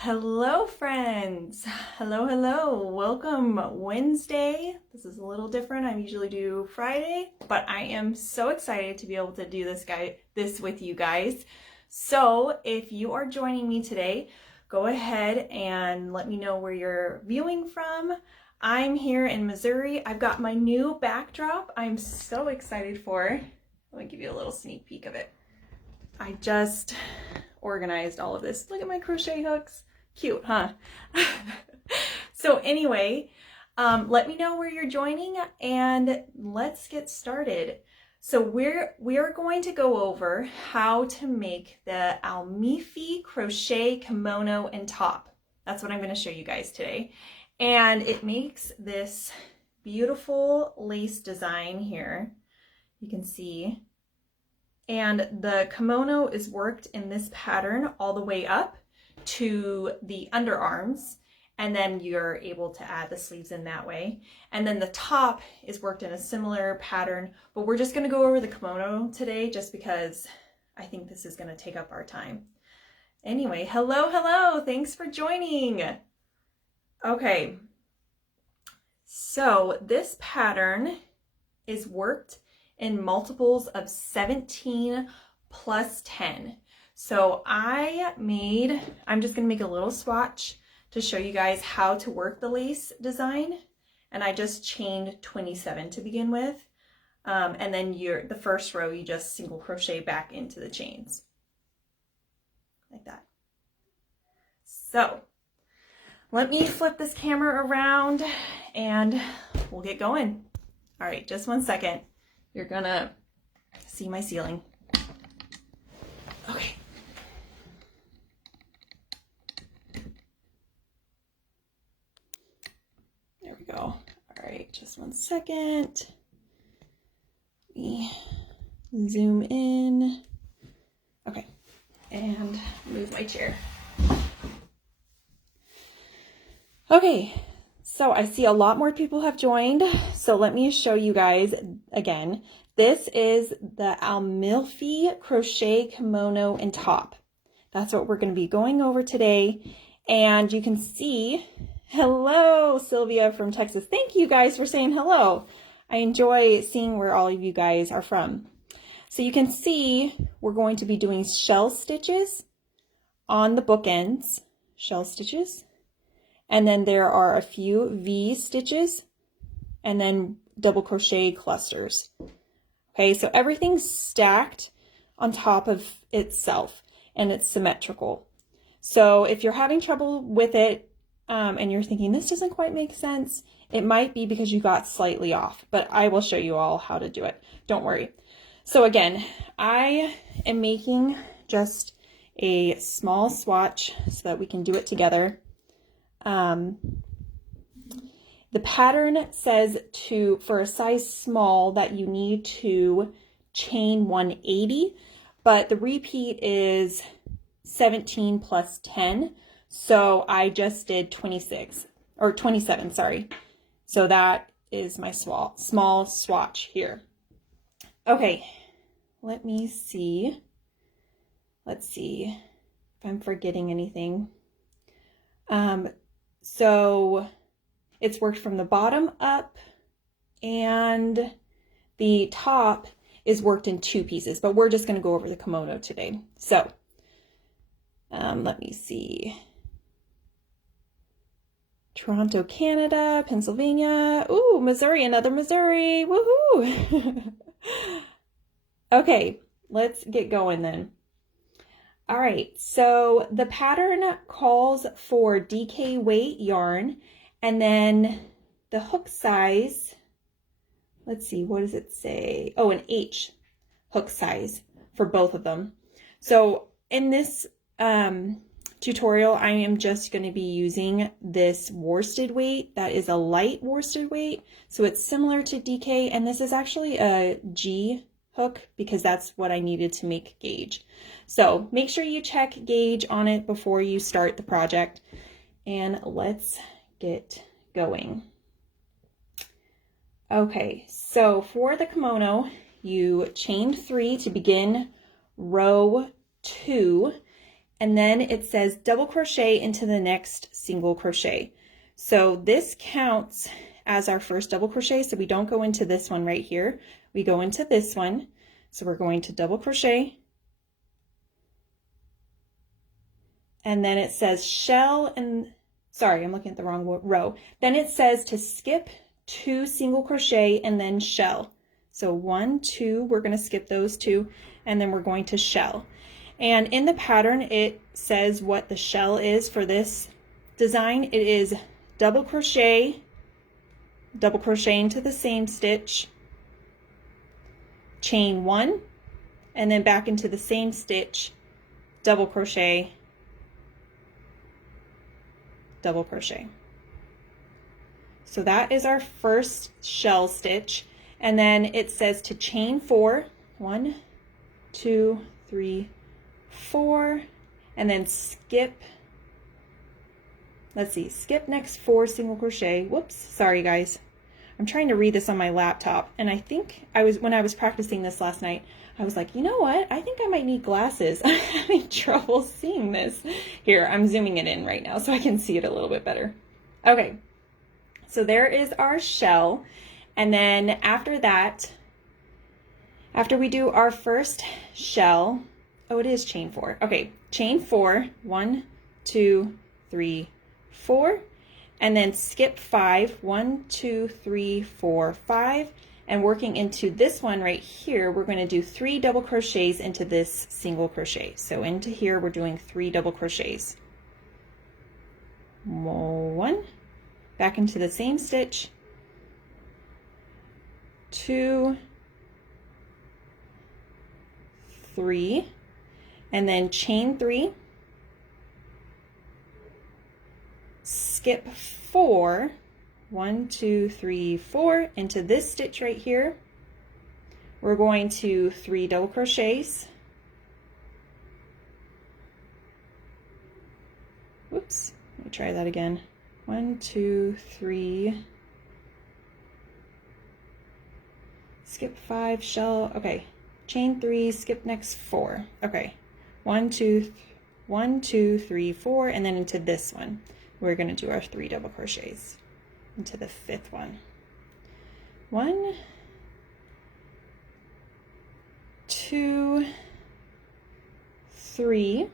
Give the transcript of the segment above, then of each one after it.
Hello friends. Hello. Welcome Wednesday. This is a little different. I usually do Friday, but I am so excited to be able to do this with you guys. So if you are joining me today, go ahead and let me know where you're viewing from. I'm here in Missouri. I've got my new backdrop I'm so excited for. Let me give you a little sneak peek of it. I just organized all of this. Look at my crochet hooks. Cute, huh? So anyway, let me know where you're joining and let's get started. So we are going to go over how to make the Amalfi crochet kimono and top. That's what I'm going to show you guys today. And it makes this beautiful lace design here. You can see. And the kimono is worked in this pattern all the way up to the underarms, and then you're able to add the sleeves in that way. And then the top is worked in a similar pattern, but we're just going to go over the kimono today just because I think this is going to take up our time. Anyway, hello, thanks for joining. Okay, so this pattern is worked in multiples of 17 plus 10. So I'm just gonna make a little swatch to show you guys how to work the lace design. And I just chained 27 to begin with. And then the first row, you just single crochet back into the chains. Like that. So let me flip this camera around and we'll get going. All right, just one second. You're gonna see my ceiling. Okay. There we go. All right, just one second. Let me zoom in. Okay, and move my chair. Okay, so I see a lot more people have joined. So let me show you guys again. This is the Amalfi crochet kimono and top. That's what we're going to be going over today. And you can see, hello, Sylvia from Texas. Thank you guys for saying hello. I enjoy seeing where all of you guys are from. So you can see we're going to be doing shell stitches on the bookends, shell stitches. And then there are a few V stitches and then double crochet clusters. Okay, so everything's stacked on top of itself and it's symmetrical. So if you're having trouble with it and you're thinking this doesn't quite make sense, it might be because you got slightly off, but I will show you all how to do it. Don't worry. So again, I am making just a small swatch so that we can do it together. The pattern says for a size small that you need to chain 180, but the repeat is 17 plus 10. So I just did 27, sorry. So that is my small swatch here. Okay, let me see. Let's see if I'm forgetting anything. So it's worked from the bottom up and the top is worked in two pieces, but we're just going to go over the kimono today. So let me see. Toronto, Canada, Pennsylvania. Ooh, Missouri, another Missouri. Woohoo! Okay, let's get going then. All right, so the pattern calls for DK weight yarn, and then the hook size, let's see, what does it say? Oh, an H hook size for both of them. So in this tutorial, I am just going to be using this worsted weight. That is a light worsted weight, so it's similar to DK, and this is actually a G hook because that's what I needed to make gauge. So make sure you check gauge on it before you start the project, and let's get going. Okay, so for the kimono, you chain 3 to begin row 2, and then it says double crochet into the next single crochet. So this counts as our first double crochet, so we don't go into this one right here. We go into this one. So we're going to double crochet, and then it says shell, and sorry, I'm looking at the wrong row. Then it says to skip 2 single crochet and then shell. So 1, 2, we're going to skip those 2, and then we're going to shell. And in the pattern, it says what the shell is for this design. It is double crochet into the same stitch, chain 1, and then back into the same stitch, double crochet, double crochet. So that is our first shell stitch. And then it says to chain 4, 1, 2, 3, 4, and then skip, let's see, skip next 4 single crochet. Whoops, sorry guys. I'm trying to read this on my laptop, and I think when I was practicing this last night, I was like, you know what? I think I might need glasses. I'm having trouble seeing this. Here, I'm zooming it in right now so I can see it a little bit better. Okay, so there is our shell. And then after that, after we do our first shell, oh, it is chain 4. Okay, chain 4, 1, 2, 3, 4, and then skip 5, 1, 2, 3, 4, 5, and working into this one right here, we're going to do 3 double crochets into this single crochet. So into here, we're doing 3 double crochets. 1, back into the same stitch, 2, 3, and then chain 3, skip 4, 1, 2, 3, 4 into this stitch right here. We're going to 3 double crochets. Whoops, let me try that again. 1, 2, 3. Skip 5, shell, okay. Chain 3, skip next 4. Okay, 1, 2, 3, 4, and then into this one. We're going to do our 3 double crochets into the 5th one. 1, 2, 3,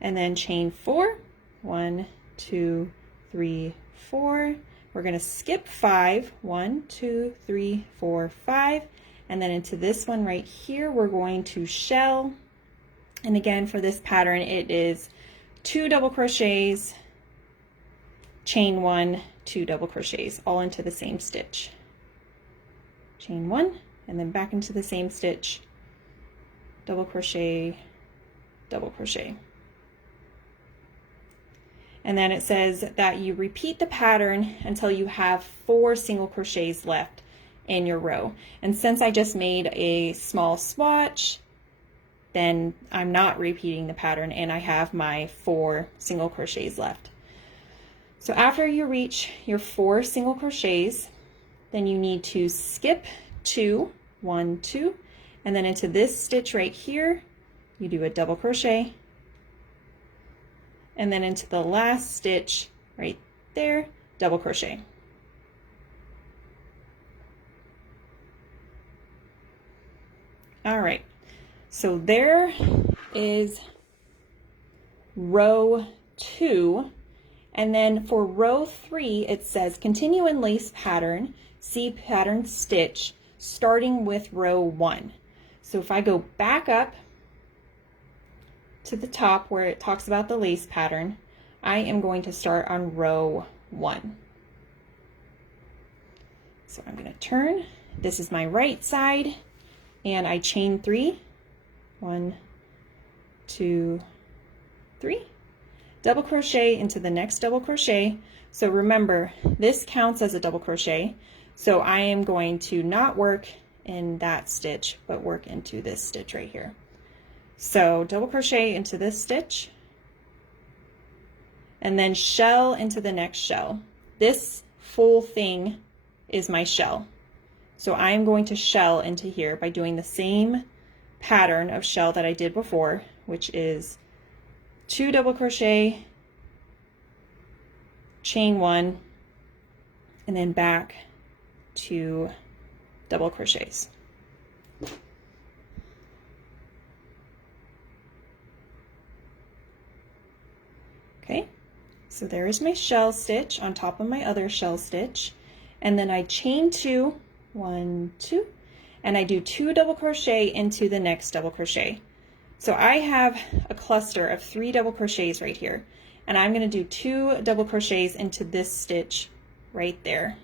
and then chain 4. 1, 2, 3, 4. We're going to skip 5, 1, 2, 3, 4, 5, and then into this one right here, we're going to shell. And again, for this pattern, it is 2 double crochets, chain 1, 2 double crochets, all into the same stitch. Chain 1, and then back into the same stitch, double crochet, double crochet. And then it says that you repeat the pattern until you have 4 single crochets left in your row. And since I just made a small swatch, then I'm not repeating the pattern and I have my 4 single crochets left. So after you reach your 4 single crochets, then you need to skip 2, 1, 2, and then into this stitch right here, you do a double crochet, and then into the last stitch right there, double crochet. All right, so there is row 2, and then for row 3, it says continue in lace pattern, see pattern stitch, starting with row 1. So if I go back up to the top where it talks about the lace pattern, I am going to start on row 1. So I'm going to turn. This is my right side, and I chain 3. 1, 2, 3. Double crochet into the next double crochet. So remember, this counts as a double crochet. So I am going to not work in that stitch, but work into this stitch right here. So double crochet into this stitch, and then shell into the next shell. This full thing is my shell. So I'm going to shell into here by doing the same pattern of shell that I did before, which is 2 double crochet, chain 1, and then back to double crochets. Okay, so there is my shell stitch on top of my other shell stitch, and then I chain 2, 1, 2, and I do 2 double crochet into the next double crochet. So I have a cluster of 3 double crochets right here, and I'm going to do 2 double crochets into this stitch right there.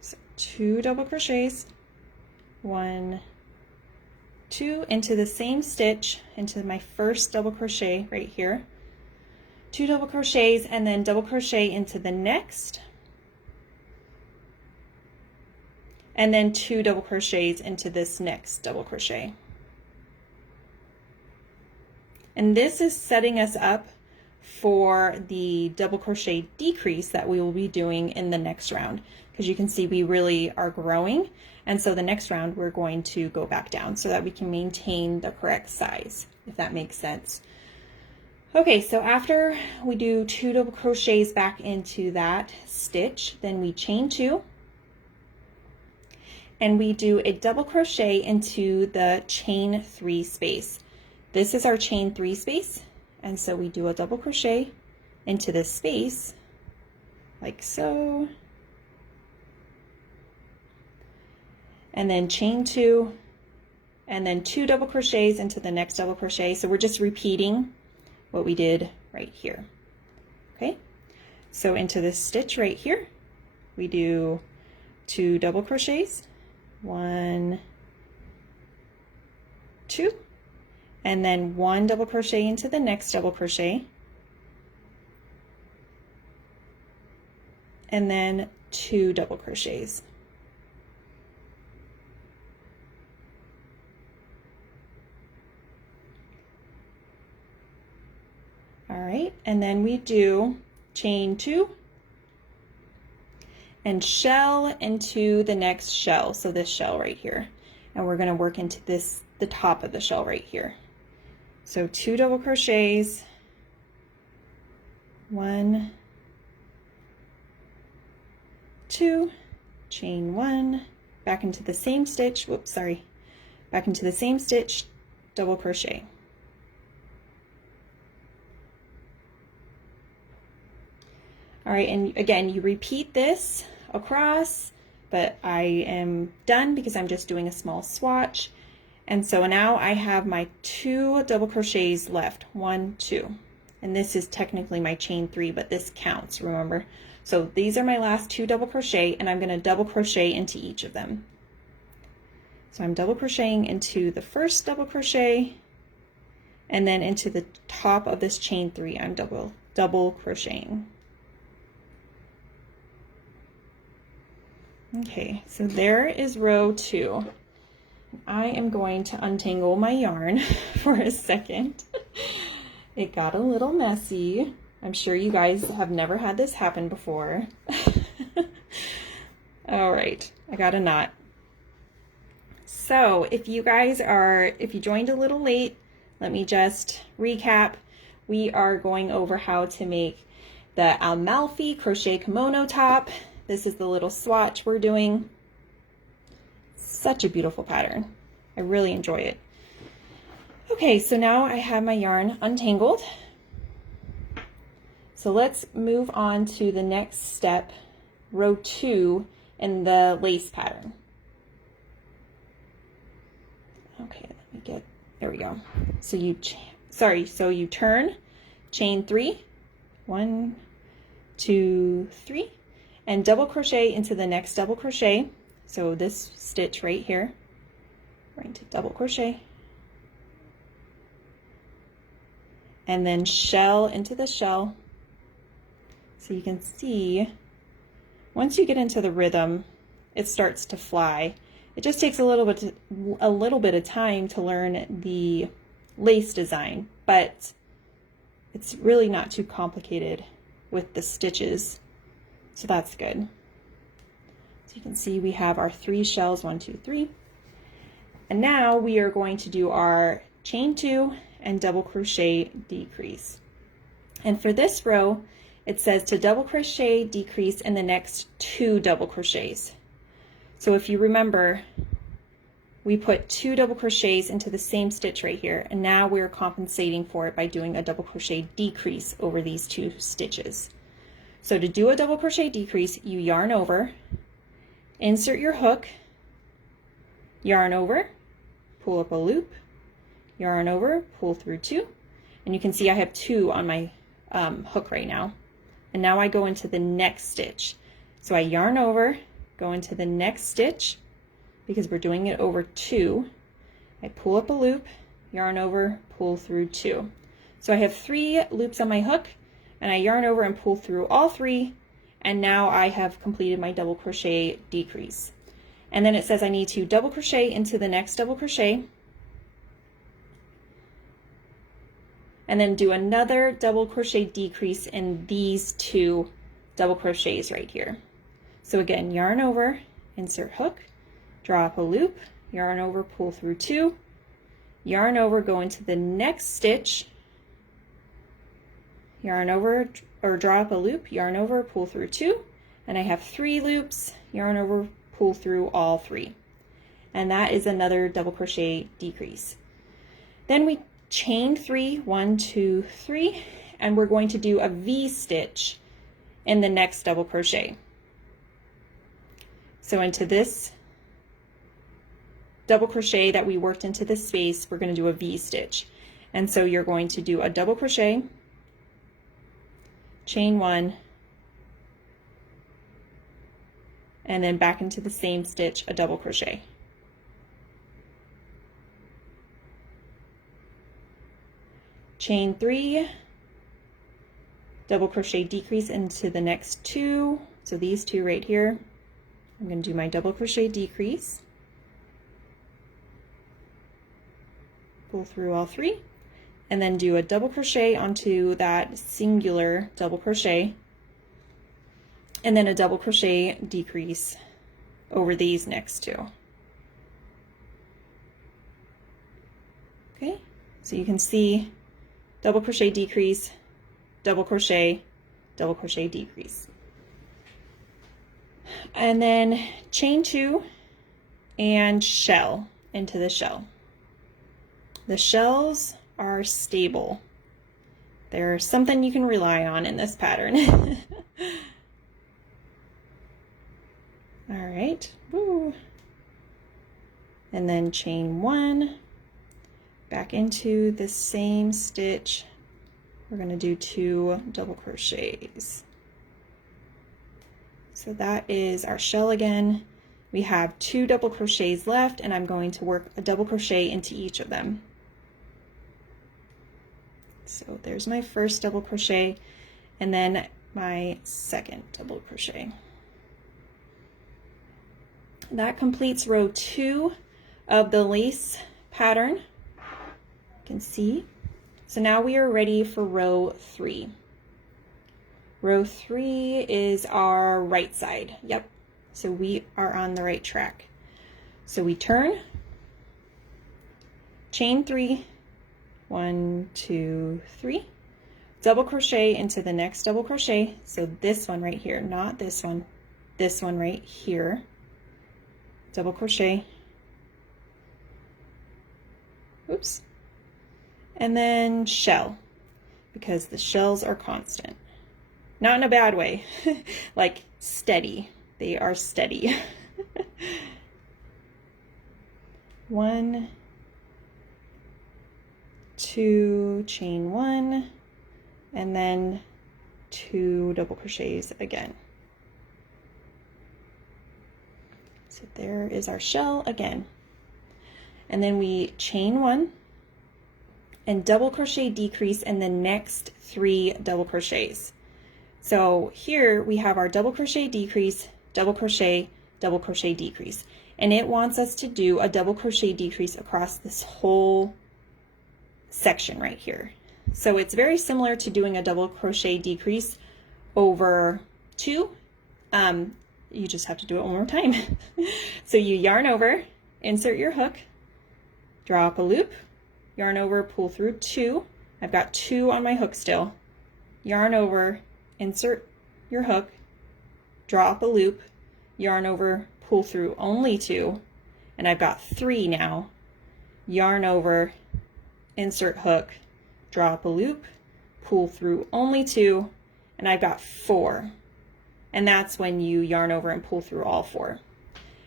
So 2 double crochets, 1, 2 into the same stitch into my first double crochet right here, 2 double crochets, and then double crochet into the next, and then 2 double crochets into this next double crochet. And this is setting us up for the double crochet decrease that we will be doing in the next round, because you can see we really are growing, and so the next round we're going to go back down so that we can maintain the correct size, if that makes sense. Okay, so after we do 2 double crochets back into that stitch, then we chain 2, and we do a double crochet into the chain 3 space. This is our chain 3 space, and so we do a double crochet into this space like so, and then chain 2, and then 2 double crochets into the next double crochet. So we're just repeating what we did right here. Okay, so into this stitch right here we do 2 double crochets, 1, 2, and then 1 double crochet into the next double crochet, and then 2 double crochets. All right, and then we do chain 2 and shell into the next shell, so this shell right here, and we're going to work into this, the top of the shell right here. So 2 double crochets, 1, 2, chain 1, back into the same stitch, whoops, sorry, back into the same stitch, double crochet. All right, and again, you repeat this across, but I am done because I'm just doing a small swatch. And so now I have my 2 double crochets left, 1, 2. And this is technically my chain 3, but this counts, remember? So these are my last 2 double crochet, and I'm going to double crochet into each of them. So I'm double crocheting into the first double crochet, and then into the top of this chain 3, I'm double crocheting. Okay, so there is row 2. I am going to untangle my yarn for a second. It got a little messy. I'm sure you guys have never had this happen before. All right, I got a knot. So if you joined a little late, let me just recap. We are going over how to make the Amalfi crochet kimono top. This is the little swatch we're doing. Such a beautiful pattern. I really enjoy it. Okay, so now I have my yarn untangled. So let's move on to the next step, row 2 in the lace pattern. Okay, let me get, there we go. So you turn, chain 3, 1, 2, 3, and double crochet into the next double crochet. So this stitch right here, we're going to double crochet, and then shell into the shell. So you can see, once you get into the rhythm, it starts to fly. It just takes a little bit of time to learn the lace design, but it's really not too complicated with the stitches, so that's good. So you can see we have our 3 shells, 1, 2, 3, And now we are going to do our chain 2 and double crochet decrease. And for this row, it says to double crochet decrease in the next 2 double crochets. So if you remember, we put 2 double crochets into the same stitch right here, and now we're compensating for it by doing a double crochet decrease over these 2 stitches. So to do a double crochet decrease, you yarn over, insert your hook, yarn over, pull up a loop, yarn over, pull through 2, and you can see I have 2 on my hook right now. And now I go into the next stitch. So I yarn over, go into the next stitch, because we're doing it over 2. I pull up a loop, yarn over, pull through 2. So I have 3 loops on my hook, and I yarn over and pull through all 3, and now I have completed my double crochet decrease. And then it says I need to double crochet into the next double crochet, and then do another double crochet decrease in these 2 double crochets right here. So again, yarn over, insert hook, draw up a loop, yarn over, pull through 2, yarn over, go into the next stitch, yarn over or draw up a loop, yarn over, pull through 2, and I have 3 loops, yarn over, pull through all 3. And that is another double crochet decrease. Then we chain 3, 1, 2, 3, and we're going to do a V stitch in the next double crochet. So into this double crochet that we worked into this space, we're going to do a V stitch. And so you're going to do a double crochet, chain 1, and then back into the same stitch, a double crochet. Chain 3, double crochet decrease into the next 2. So these 2 right here, I'm going to do my double crochet decrease, pull through all 3, and then do a double crochet onto that singular double crochet, and then a double crochet decrease over these next 2. Okay, so you can see double crochet decrease, double crochet decrease. And then chain 2 and shell into the shell. The shells are stable. They're something you can rely on in this pattern. All right, woo. And then chain 1, back into the same stitch. We're going to do 2 double crochets. So that is our shell again. We have 2 double crochets left, and I'm going to work a double crochet into each of them. So there's my first double crochet, and then my second double crochet. That completes row 2 of the lace pattern. You can see. So now we are ready for row 3. Row 3 is our right side. Yep. So we are on the right track. So we turn, chain 3, 1, 2, 3, double crochet into the next double crochet. So this one right here, not this one right here. Double crochet. Oops. And then shell, because the shells are constant. Not in a bad way, like steady. They are steady. 1, 2, chain 1, and then 2 double crochets again. So there is our shell again. And then we chain 1 and double crochet decrease in the next 3 double crochets. So here we have our double crochet decrease, double crochet decrease, and it wants us to do a double crochet decrease across this whole section right here. So it's very similar to doing a double crochet decrease over 2. You just have to do it one more time. So you yarn over, insert your hook, drop a loop, yarn over, pull through 2. I've got 2 on my hook still. Yarn over, insert your hook, drop a loop, yarn over, pull through only 2, and I've got 3 now. Yarn over, insert hook, drop a loop, pull through only 2, and I've got 4. And that's when you yarn over and pull through all 4.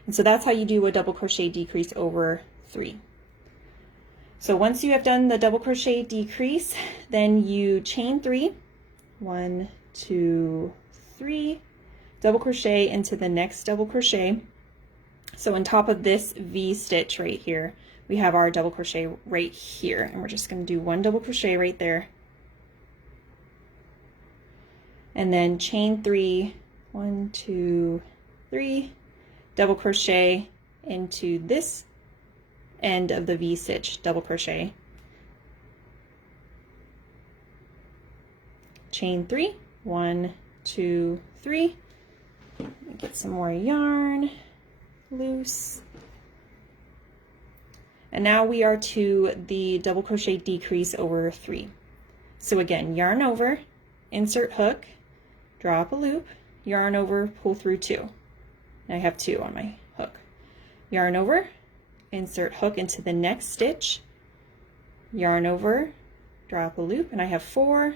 And so that's how you do a double crochet decrease over 3. So once you have done the double crochet decrease, then you chain 3, 1, 2, 3, double crochet into the next double crochet. So on top of this V stitch right here, we have our double crochet right here, and we're just going to do 1 double crochet right there, and then chain 3, 1, 2, 3, double crochet into this end of the V stitch, double crochet, chain 3, 1, 2, 3, get some more yarn loose, and now we are to the double crochet decrease over 3. So again, yarn over, insert hook, drop a loop, yarn over, pull through 2. And I have 2 on my hook. Yarn over, insert hook into the next stitch, yarn over, drop a loop, and I have 4,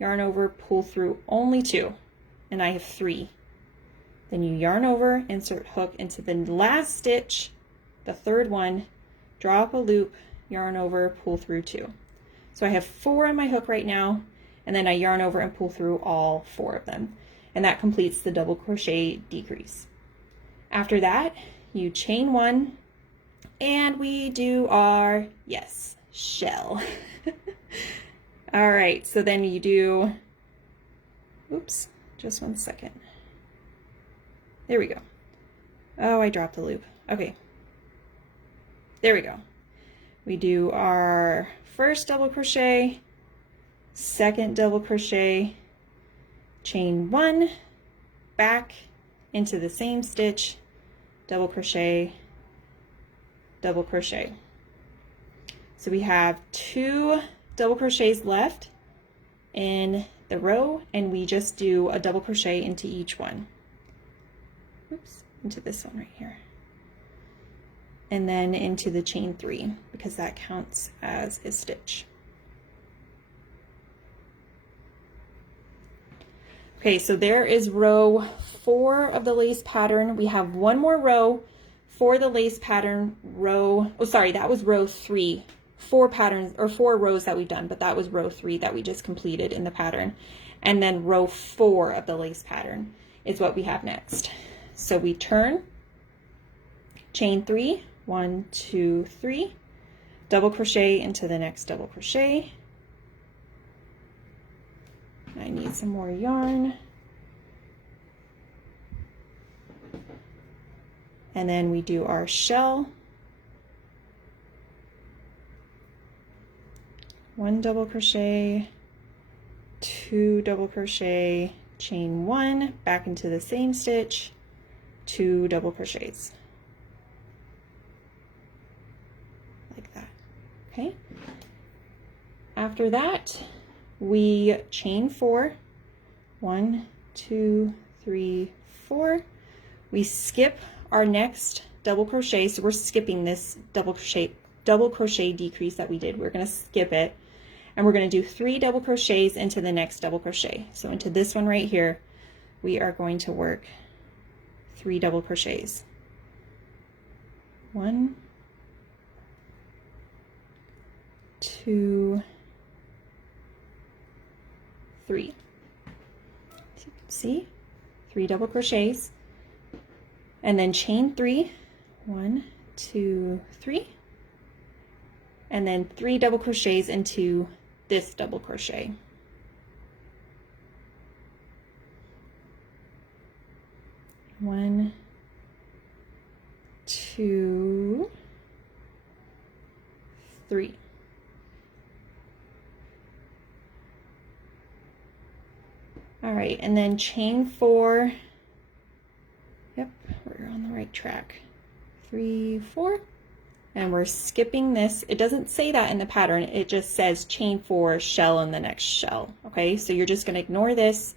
yarn over, pull through only 2, and I have 3. Then you yarn over, insert hook into the last stitch, the third one, drop a loop, yarn over, pull through 2. So I have 4 on my hook right now, and then I yarn over and pull through all 4 of them. And that completes the double crochet decrease. After that, you chain 1, and we do our, yes, shell. All right, so then you do, oops, just 1 second. There we go. Oh, I dropped the loop. Okay. There we go. We do our first double crochet, second double crochet, chain 1, back into the same stitch, double crochet, double crochet. So we have 2 double crochets left in the row, and we just do a double crochet into each one. Oops, into this one right here. And then into the chain 3, because that counts as a stitch. Okay, so there is row 4 of the lace pattern. We have 1 more row for the lace pattern row. Oh, sorry, that was row 3. 4 patterns or 4 rows that we've done, but that was row 3 that we just completed in the pattern. And then row 4 of the lace pattern is what we have next. So we turn, chain 3, 1, 2, 3, double crochet into the next double crochet. I need some more yarn. And then we do our shell. 1 double crochet, 2 double crochet, chain 1, back into the same stitch, 2 double crochets. Like that, okay? After that, we chain 4, 1, 2, 3, 4. We skip our next double crochet, so we're skipping this double crochet decrease that we did. We're going to skip it, and we're going to do 3 double crochets into the next double crochet. So into this one right here, we are going to work 3 double crochets. 1, 2, 3. See? 3 double crochets, and then chain 3, 1, 2, 3, and then 3 double crochets into this double crochet. One, 2, 3. All right, and then chain 4. Yep, we're on the right track. 3, 4, And we're skipping this. It doesn't say that in the pattern. It just says chain 4, shell in the next shell. Okay, so you're just going to ignore this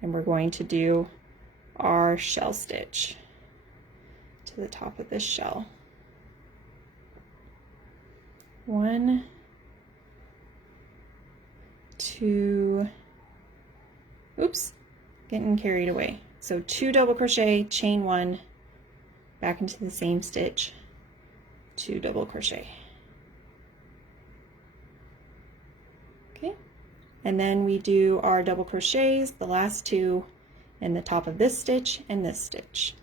and we're going to do our shell stitch to the top of this shell. 1, 2, oops, getting carried away. So 2 double crochet, chain 1, back into the same stitch, 2 double crochet. Okay, and then we do our double crochets, the last 2 in the top of this stitch and this stitch.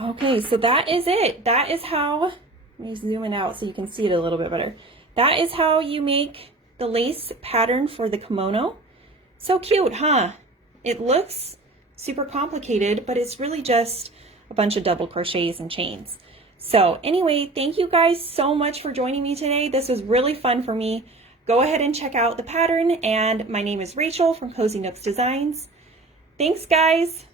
Okay, so that is it. That is how, let me zoom it out so you can see it a little bit better. That is how you make the lace pattern for the kimono. So cute, huh? It looks super complicated, but it's really just a bunch of double crochets and chains. So anyway, thank you guys so much for joining me today. This was really fun for me. Go ahead and check out the pattern, and my name is Rachel from Cozy Nooks Designs. Thanks, guys.